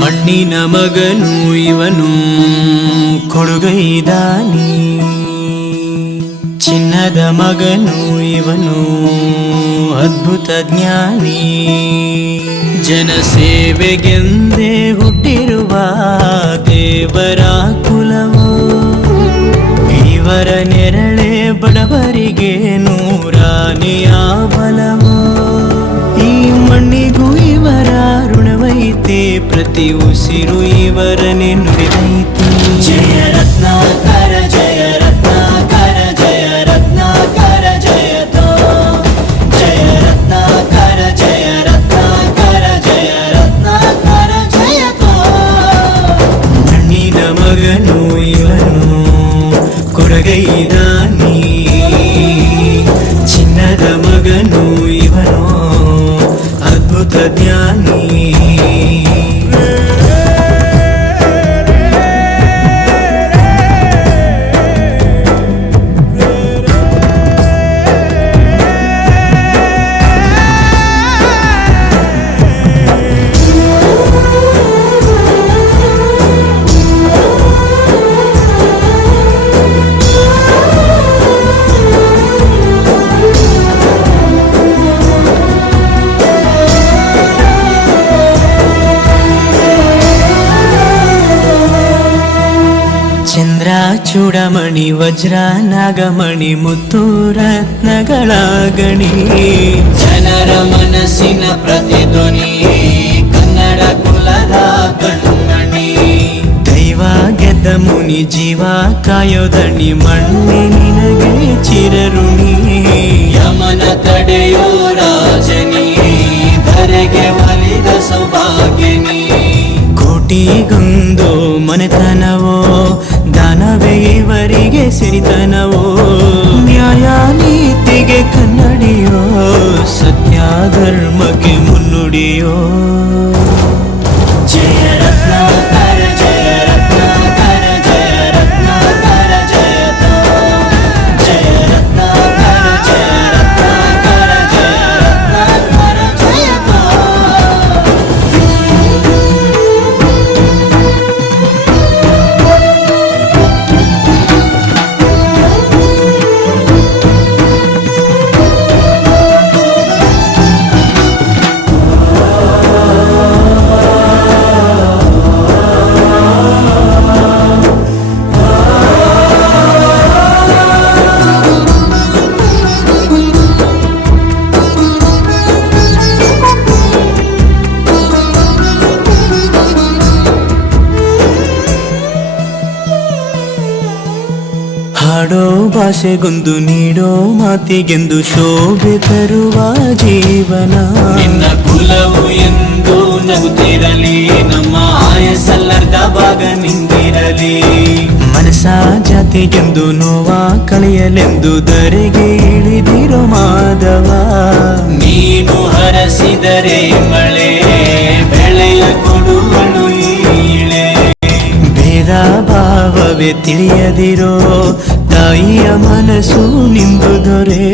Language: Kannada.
ಮಣ್ಣಿನ ಮಗನು ಇವನು ಕೊಡುಗೈದಾನಿ, ಚಿನ್ನದ ಮಗನು ಇವನು ಅದ್ಭುತ ಜ್ಞಾನಿ. ಜನಸೇವೆಗೆಂದೇ ಹುಟ್ಟಿರುವ ದೇವರ ಕುಲವೋ, ಇವರ ನೆರಳೆ ಬಡವರಿಗೆ ನೂರಾನೆಯ ಬಲವೋ. ಈ ಮಣ್ಣಿಗೂ ಇವರ ಋಣವೈತೆ, ಪ್ರತಿ ಉಸಿರು ಇವರನ್ನೇ ನುಡಿದೈತೆ. ಜಯ ರತ್ನಾಕರ ಜಯ ರತ್ನಾಕರ ಜಯ ರತ್ನಾಕರ ಜಯತೋ, ಜಯ ರತ್ನಾಕರ ಜಯ ರತ್ನಾಕರ ಜಯ ರತ್ನಾಕರ ಜಯತೋ. ಮಣ್ಣಿನ ಮಗನು ಇವನು ಕೊರಗೈದಾನಿ, ಚಿನ್ನದ ಮಗನು ಇವನು ಅದ್ಭುತ ಜ್ಞಾನಿ. ಚಂದ್ರ ಚೂಡಮಣಿ ವಜ್ರ ನಾಗಮಣಿ ಮುತ್ತು ರತ್ನಗಳ ಗಣಿ, ಜನರ ಮನಸ್ಸಿನ ಪ್ರತಿಧ್ವನಿ ಕನ್ನಡ ಕುಲದ ಕಣ್ಮಣಿ. ದೈವ ಗೆದ್ದ ಮುನಿ ಜೀವ ಕಾಯೋದಣಿ, ಮಣ್ಣೆ ನಿನಗೆ ಚಿರಋಣಿ. ಯಮನ ತಡೆಯೋ ರಾಜನಿ, ಧರೆಗೆ ಒಲಿದ ಸೌಭಾಗ್ಯನಿ. ಕೋಟಿಗೊಂದು ಮನೆತನವೋ, ದಾನವೇ ಇವರಿಗೆ ಸಿರಿತನವೋ. ನ್ಯಾಯ ನೀತಿಗೆ ಕನ್ನಡಿಯೋ, ಸತ್ಯ ಧರ್ಮಕ್ಕೆ ಮುನ್ನುಡಿಯೋ. ಜಯ ರತ್ನಾಕರ ಜಯ ರತ್ನಾಕರ ಜಯ ರತ್ನಾಕರ ಜಯತೋ, ಜಯ ರತ್ನಾಕರ ಜಯ ರತ್ನಾಕರ ಜಯ ರತ್ನಾಕರ ಜಯತೋ. ಹಾಡೋ ಭಾಷೆಗೊಂದು ನೀಡೋ ಮಾತಿಗೆಂದು ಶೋಭೆ ತರುವ ಜೀವನ. ನಿನ್ನ ಕುಲವು ಎಂದು ನಗುತ್ತಿರಲಿ, ನಮ್ಮ ಆಯಸ್ಸಲ್ಲರ್ಧ ಭಾಗ ನಿಂದಿರಲಿ. ಮನಸ ಜಾತಿಗೆಂದು ನೋವ ಕಳೆಯಲೆಂದು ಧರೆಗೆ ಇಳಿದಿರೋ ಮಾಧವ. ನೀನು ಹರಸಿದರೆ ಮಳೆ ಬೆಳೆಯ ಕೊಡುವಳು ಈಳೆ. ಭೇದ ಭಾವವೇ ತಿಳಿಯದಿರೋ ತಾಯಿಯ ಮನಸ್ಸು ನಿಂದು ದೊರೆ.